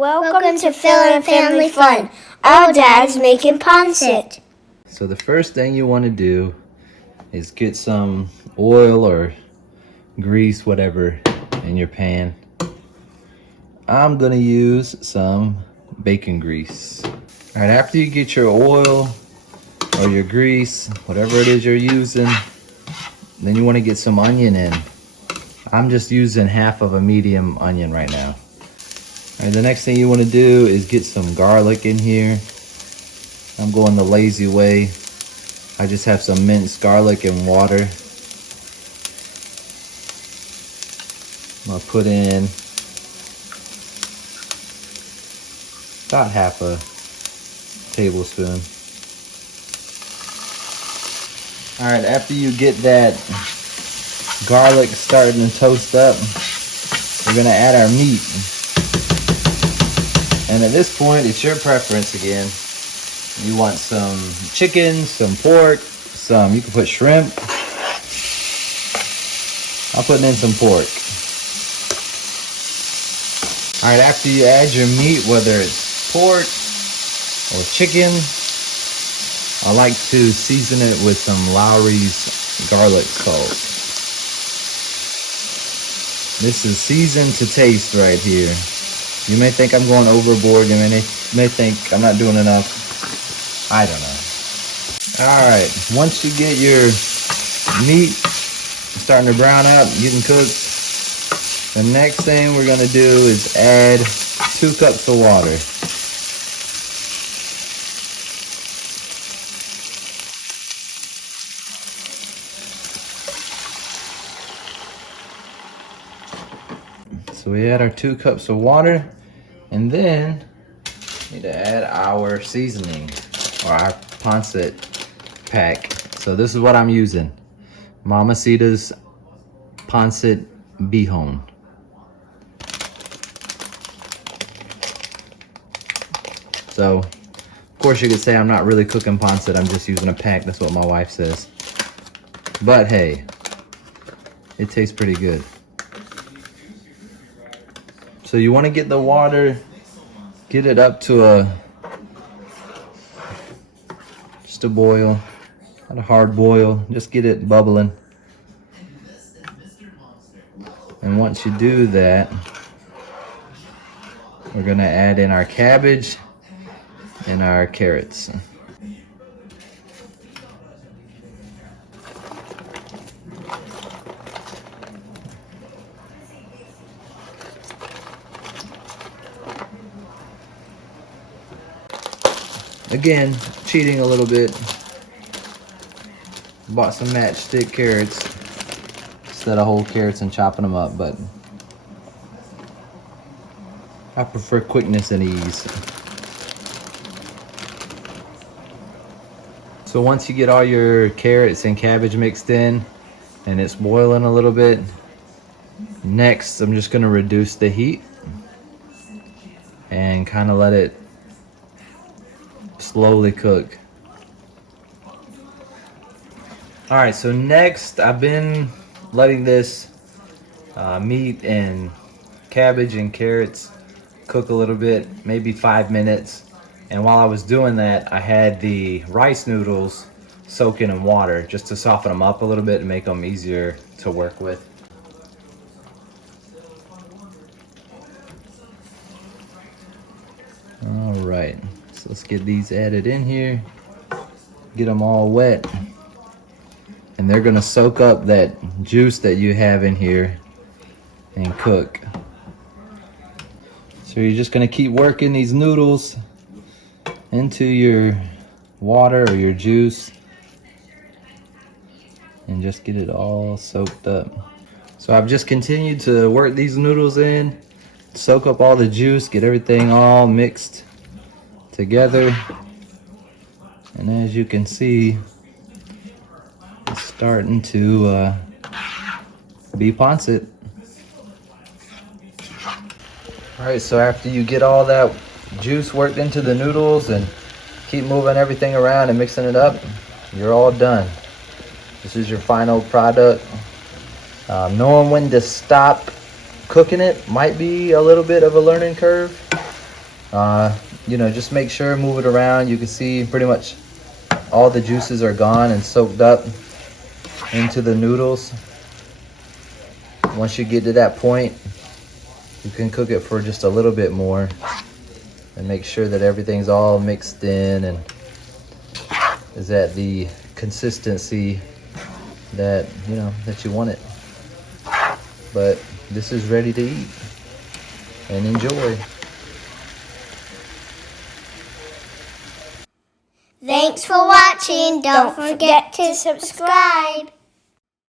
Welcome to Phil and Family Fun. All dads making pancit. So the first thing you want to do is get some oil or grease, whatever, in your pan. I'm gonna use some bacon grease. All right, after you get your oil or your grease, whatever it is you're using, then you want to get some onion in. I'm just using half of a medium onion right now. All right, the next thing you want to do is get some garlic in here. I'm going the lazy way. I just have some minced garlic and water. I'm gonna put in about half a tablespoon. All right, after you get that garlic starting to toast up, we're gonna add our meat. And at this point, it's your preference again. You want some chicken, some pork, you can put shrimp. I'm putting in some pork. All right, after you add your meat, whether it's pork or chicken, I like to season it with some Lowry's garlic salt. This is seasoned to taste right here. You may think I'm going overboard. You may think I'm not doing enough. I don't know. All right, once you get your meat starting to brown out, you can cook. The next thing we're gonna do is add 2 cups of water. So we add our 2 cups of water, and then we need to add our seasoning or our pancit pack. So this is what I'm using. Mamacita's pancit bihon. So, of course you could say I'm not really cooking pancit, I'm just using a pack. That's what my wife says. But hey, it tastes pretty good. So you want to get the water, get it up to just a boil, not a hard boil, just get it bubbling. And once you do that, we're gonna add in our cabbage and our carrots. Again, cheating a little bit. Bought some matchstick carrots instead of whole carrots and chopping them up, but I prefer quickness and ease. So once you get all your carrots and cabbage mixed in and it's boiling a little bit, next I'm just gonna reduce the heat and kind of let it slowly cook. All right, so next I've been letting this meat and cabbage and carrots cook a little bit, maybe 5 minutes. And while I was doing that, I had the rice noodles soaking in water just to soften them up a little bit and make them easier to work with. All right, so let's get these added in here, get them all wet. And they're gonna soak up that juice that you have in here and cook. So you're just gonna keep working these noodles into your water or your juice and just get it all soaked up. So I've just continued to work these noodles in, soak up all the juice, get everything all mixed together. And as you can see, it's starting to be pancit. All right, so after you get all that juice worked into the noodles and keep moving everything around and mixing it up, you're all done. This is your final product. Knowing when to stop cooking it might be a little bit of a learning curve, Just make sure, move it around. You can see pretty much all the juices are gone and soaked up into the noodles. Once you get to that point, you can cook it for just a little bit more and make sure that everything's all mixed in and is at the consistency that you want it. But this is ready to eat and enjoy. Thanks for watching. Don't forget to subscribe.